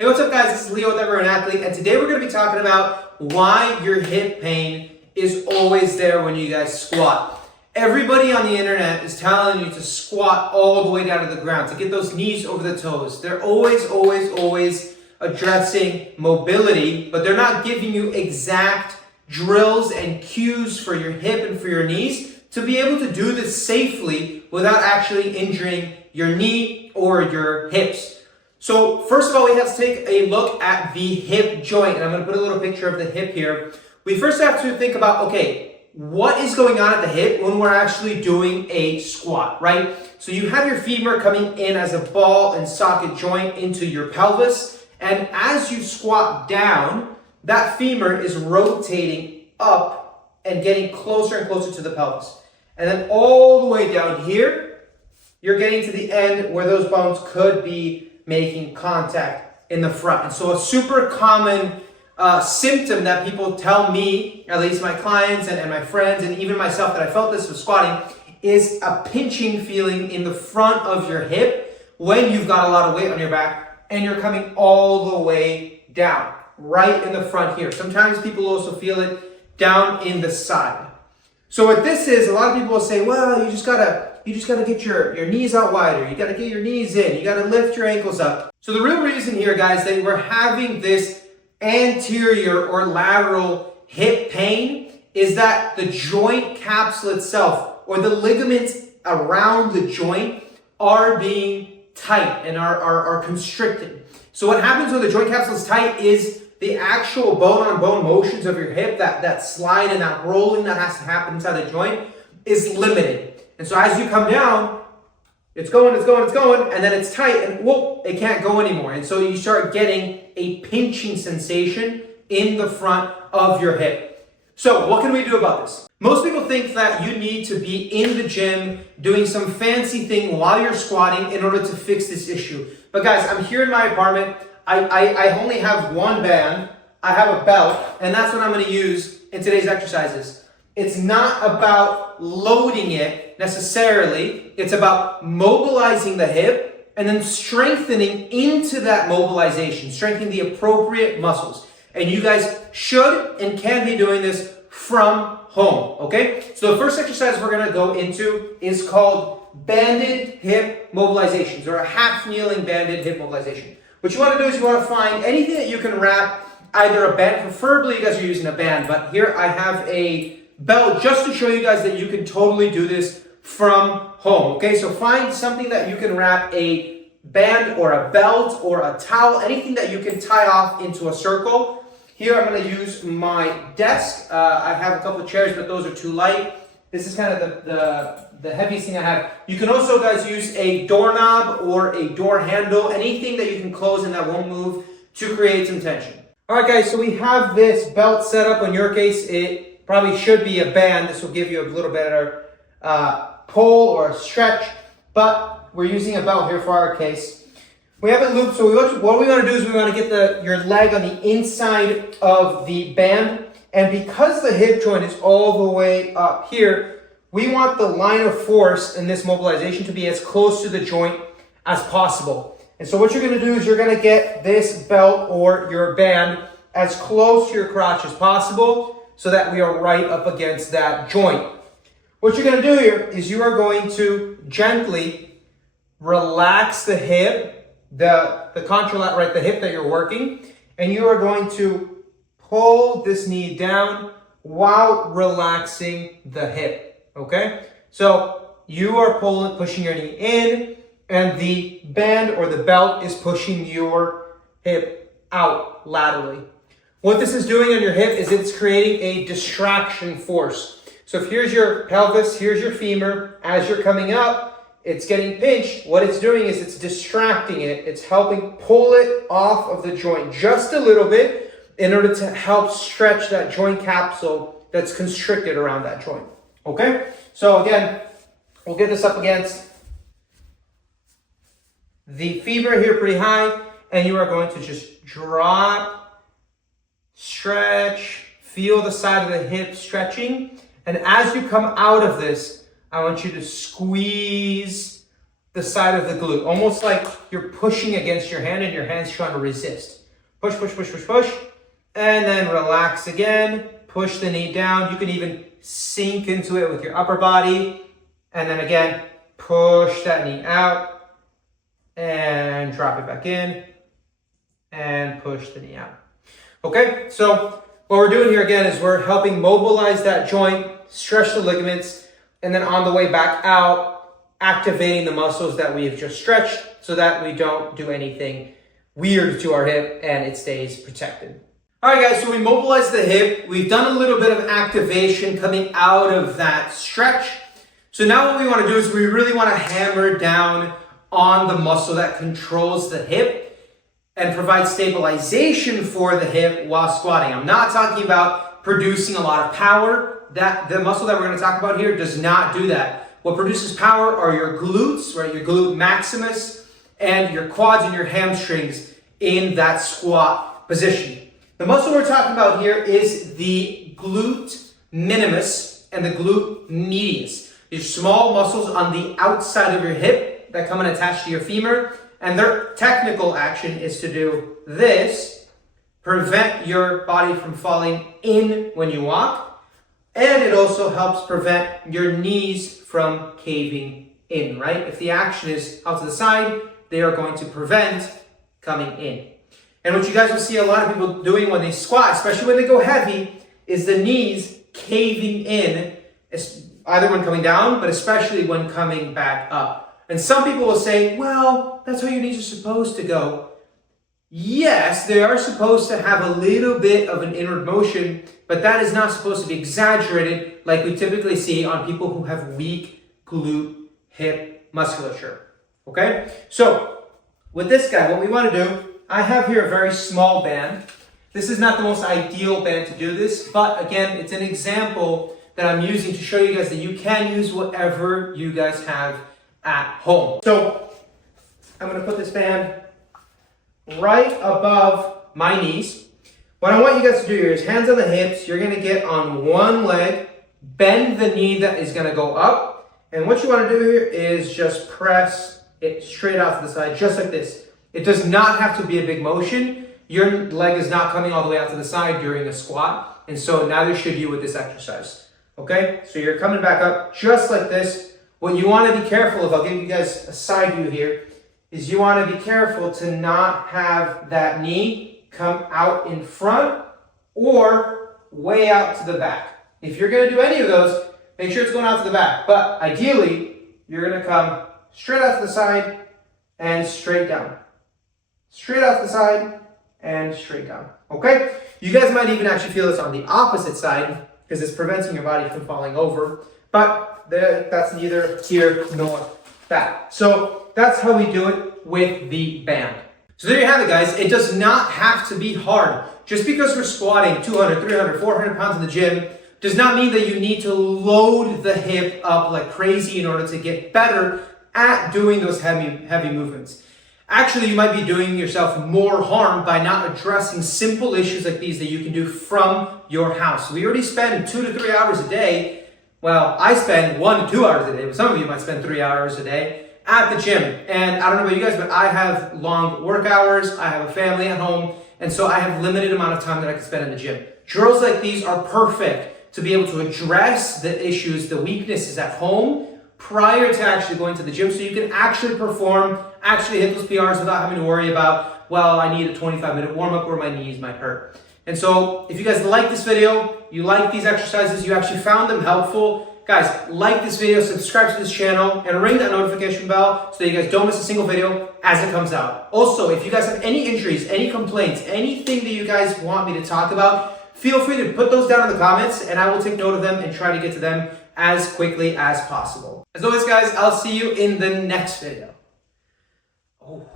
Hey, what's up guys? This is Leo with Ever an Athlete, and today we're going to be talking about why your hip pain is always there when you guys squat. Everybody on the internet is telling you to squat all the way down to the ground, to get those knees over the toes. They're always addressing mobility, but they're not giving you exact drills and cues for your hip and for your knees to be able to do this safely without actually injuring your knee or your hips. So first of all, we have to take a look at the hip joint, and I'm going to put a little picture of the hip here. We first have to think about, okay, what is going on at the hip when we're actually doing a squat, right? So you have your femur coming in as a ball and socket joint into your pelvis, and as you squat down, that femur is rotating up and getting closer and closer to the pelvis. And then all the way down here, you're getting to the end where those bones could be making contact in the front. And so a super common symptom that people tell me, at least my clients and my friends and even myself, that I felt this with squatting, is a pinching feeling in the front of your hip when you've got a lot of weight on your back and you're coming all the way down, right in the front here. Sometimes people also feel it down in the side. So what this is, a lot of people will say, well, you just gotta get your knees out wider. You gotta get your knees in. You gotta lift your ankles up. So the real reason here, guys, that we're having this anterior or lateral hip pain is that the joint capsule itself or the ligaments around the joint are being tight and are constricted. So what happens when the joint capsule is tight is the actual bone-on-bone motions of your hip, that slide and that rolling that has to happen inside the joint, is limited. And so as you come down, it's going, and then it's tight, and whoop, it can't go anymore. And so you start getting a pinching sensation in the front of your hip. So what can we do about this? Most people think that you need to be in the gym doing some fancy thing while you're squatting in order to fix this issue. But guys, I'm here in my apartment. I only have one band, I have a belt, and that's what I'm going to use in today's exercises. It's not about loading it necessarily, it's about mobilizing the hip and then strengthening into that mobilization, strengthening the appropriate muscles. And you guys should and can be doing this from home, okay? So the first exercise we're going to go into is called banded hip mobilizations, or a half kneeling banded hip mobilization. What you want to do is you want to find anything that you can wrap, either a band, preferably you guys are using a band, but here I have a belt just to show you guys that you can totally do this from home, okay? So find something that you can wrap a band or a belt or a towel, anything that you can tie off into a circle. Here I'm going to use my desk. I have a couple of chairs, but those are too light. This is kind of the heaviest thing I have. You can also, guys, use a doorknob or a door handle, anything that you can close and that won't move to create some tension. All right, guys, so we have this belt set up. In your case, it probably should be a band. This will give you a little better pull or a stretch, but we're using a belt here for our case. We have it looped, so what we want to do is we want to get your leg on the inside of the band. And because the hip joint is all the way up here, we want the line of force in this mobilization to be as close to the joint as possible. And so what you're going to do is you're going to get this belt or your band as close to your crotch as possible so that we are right up against that joint. What you're going to do here is you are going to gently relax the hip, the contralateral, right, the hip that you're working, and you are going to pull this knee down while relaxing the hip, okay? So you are pushing your knee in, and the band or the belt is pushing your hip out laterally. What this is doing on your hip is it's creating a distraction force. So if here's your pelvis, here's your femur, as you're coming up, it's getting pinched. What it's doing is it's distracting it. It's helping pull it off of the joint just a little bit in order to help stretch that joint capsule that's constricted around that joint, okay? So again, we'll get this up against the femur here pretty high, and you are going to just drop, stretch, feel the side of the hip stretching, and as you come out of this, I want you to squeeze the side of the glute, almost like you're pushing against your hand and your hand's trying to resist. Push, push, push, push, push, and then relax again. Push the knee down. You can even sink into it with your upper body, and then again, push that knee out and drop it back in and push the knee out. Okay, so what we're doing here again is we're helping mobilize that joint, stretch the ligaments, and then on the way back out, activating the muscles that we have just stretched so that we don't do anything weird to our hip and it stays protected. All right, guys, so we mobilized the hip. We've done a little bit of activation coming out of that stretch. So now what we want to do is we really want to hammer down on the muscle that controls the hip and provide stabilization for the hip while squatting. I'm not talking about producing a lot of power. That the muscle that we're going to talk about here does not do that. What produces power are your glutes, right? Your glute maximus and your quads and your hamstrings in that squat position. The muscle we're talking about here is the glute minimus and the glute medius. These small muscles on the outside of your hip that come and attach to your femur, and their technical action is to do this, prevent your body from falling in when you walk, and it also helps prevent your knees from caving in, right? If the action is out to the side, they are going to prevent coming in. And what you guys will see a lot of people doing when they squat, especially when they go heavy, is the knees caving in, either when coming down, but especially when coming back up. And some people will say, well, that's how your knees are supposed to go. Yes, they are supposed to have a little bit of an inward motion, but that is not supposed to be exaggerated like we typically see on people who have weak glute hip musculature. Okay? So, with this guy, what we want to do, I have here a very small band. This is not the most ideal band to do this, but again, it's an example that I'm using to show you guys that you can use whatever you guys have at home. So, I'm going to put this band right above my knees. What I want you guys to do here is hands on the hips. You're going to get on one leg, bend the knee that is going to go up. And what you want to do here is just press it straight out to the side, just like this. It does not have to be a big motion. Your leg is not coming all the way out to the side during a squat. And so neither should you with this exercise. Okay? So you're coming back up just like this. What you want to be careful of, I'll give you guys a side view here, is you want to be careful to not have that knee come out in front or way out to the back. If you're going to do any of those, make sure it's going out to the back. But ideally, you're going to come straight out to the side and straight down. Straight out to the side and straight down. Okay? You guys might even actually feel this on the opposite side because it's preventing your body from falling over. But that's neither here nor that. So that's how we do it with the band. So there you have it, guys. It does not have to be hard. Just because we're squatting 200, 300, 400 pounds in the gym does not mean that you need to load the hip up like crazy in order to get better at doing those heavy movements. Actually, you might be doing yourself more harm by not addressing simple issues like these that you can do from your house. We already spend 2 to 3 hours a day. Well, I spend 1 to 2 hours a day, but some of you might spend 3 hours a day at the gym. And I don't know about you guys, but I have long work hours, I have a family at home, and so I have limited amount of time that I can spend in the gym. Drills like these are perfect to be able to address the issues, the weaknesses at home prior to actually going to the gym, so you can actually perform, actually hit those PRs without having to worry about, well, I need a 25-minute warm-up or my knees might hurt. And so if you guys like this video, you like these exercises, you actually found them helpful, guys, like this video, subscribe to this channel, and ring that notification bell so that you guys don't miss a single video as it comes out. Also, if you guys have any injuries, any complaints, anything that you guys want me to talk about, feel free to put those down in the comments and I will take note of them and try to get to them as quickly as possible. As always, guys, I'll see you in the next video. Oh.